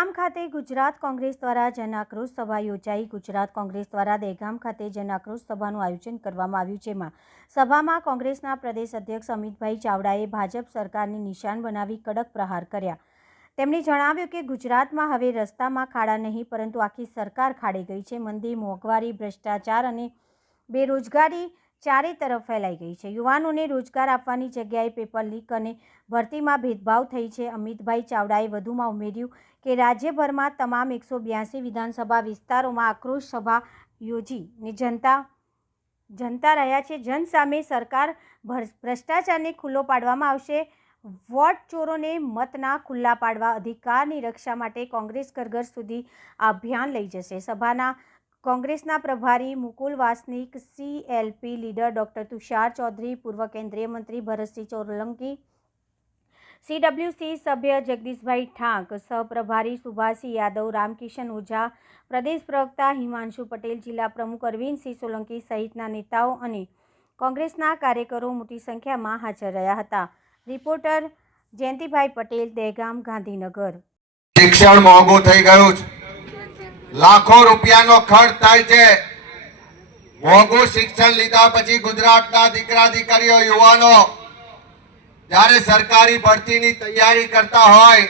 દહેગામ ખાતે ગુજરાત કોંગ્રેસ દ્વારા જનાક્રોશ સભા યોજાઈ. ગુજરાત કોંગ્રેસ દ્વારા દહેગામ ખાતે જનાક્રોશ સભાનું આયોજન કરવામાં આવ્યું, જેમાં સભામાં કોંગ્રેસના પ્રદેશ અધ્યક્ષ અમિતભાઈ ચાવડાએ ભાજપ સરકારને નિશાન બનાવી કડક પ્રહાર કર્યા. તેમણે જણાવ્યું કે ગુજરાતમાં હવે રસ્તામાં ખાડા નહીં, પરંતુ આખી સરકાર ખાડે ગઈ છે. મંદી, મોંઘવારી, ભ્રષ્ટાચાર અને બેરોજગારી ચારે તરફ ફેલાઈ ગઈ છે. યુવાનોને રોજગાર આપવાની જગ્યાએ પેપર લીક અને ભરતીમાં ભેદભાવ થઈ છે. અમિતભાઈ ચાવડાએ વધુમાં ઉમેર્યું કે રાજ્યભરમાં તમામ એકસો બ્યાસી વિધાનસભા વિસ્તારોમાં આક્રોશ સભા યોજીને જનતા જનતા રહ્યા છે. જન સામે સરકાર ભ્ર- ભ્રષ્ટાચારને ખુલ્લો પાડવામાં આવશે. વોટ ચોરોને મતના ખુલ્લા પાડવા અધિકારની રક્ષા માટે કોંગ્રેસ ઘર સુધી આ અભિયાન લઈ જશે. સભાના કોંગ્રેસના પ્રભારી Mukul Wasnik CLP leader doctor Tushar Chaudhary, પૂર્વ કેન્દ્રીય મંત્રી ભરતસિંહ ચોરલંકી સીડબ્લ્યુસી સભ્ય જગદીશભાઈ ઠાંક, સહપ્રભારી સુભાષી યાદવ, રામકિશન ઓઝા, પ્રદેશ પ્રવક્તા હિમાંશુ પટેલ, જિલ્લા પ્રમુખ અરવિંદસિંહ સોલંકી સહિતના નેતાઓ અને કોંગ્રેસના કાર્યકરો મોટી સંખ્યામાં હાજર રહ્યા હતા. રિપોર્ટર જયંતિભાઈ પટેલ, દહેગામ ગાંધીનગર. શિક્ષણ મોંઘું થઈ ગયું છે લાખો રૂપિયાનો ખર્ચ થાય છે. મોંઘું શિક્ષણ લીધા પછી ગુજરાતના દીકરા દીકરીઓ યુવાનો, જ્યારે સરકારી ભરતીની તૈયારી કરતા હોય,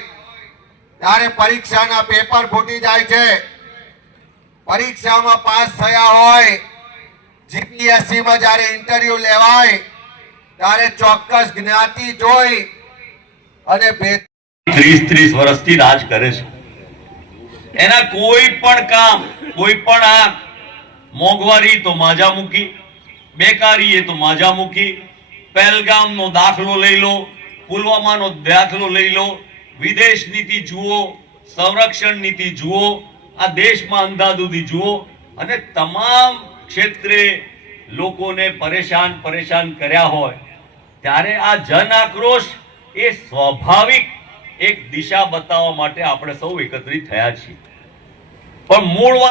ત્યારે પરીક્ષાના પેપર ફૂટી જાય છે. પરીક્ષામાં પાસ થયા હોય, જીપીએસસીમાં જ્યારે ઇન્ટરવ્યુ લેવાય, ત્યારે ચોક્કસ જ્ઞાતિ જોઈ અને ત્રીસ ત્રીસ વર્ષથી રાજ કરે છે. એના કોઈ પણ કામ, કોઈ પણ આ મોંઘવારી તો માજા મૂકી, બેકારી એ તો માજા મૂકી, પહેલગામનો દાખલો લઈ લો, પુલવામાનો દાખલો લઈ લો, વિદેશ નીતિ જુઓ, સંરક્ષણ નીતિ જુઓ, આ દેશમાં અંધાધુધી જુઓ, અને તમામ ક્ષેત્રે લોકોને પરેશાન પરેશાન કર્યા હોય, ત્યારે આ જન આક્રોશ એ સ્વાભાવિક એક દિશા બતાવવા માટે આપણે સૌ એકત્રિત થયા છીએ. પણ મૂળ વાત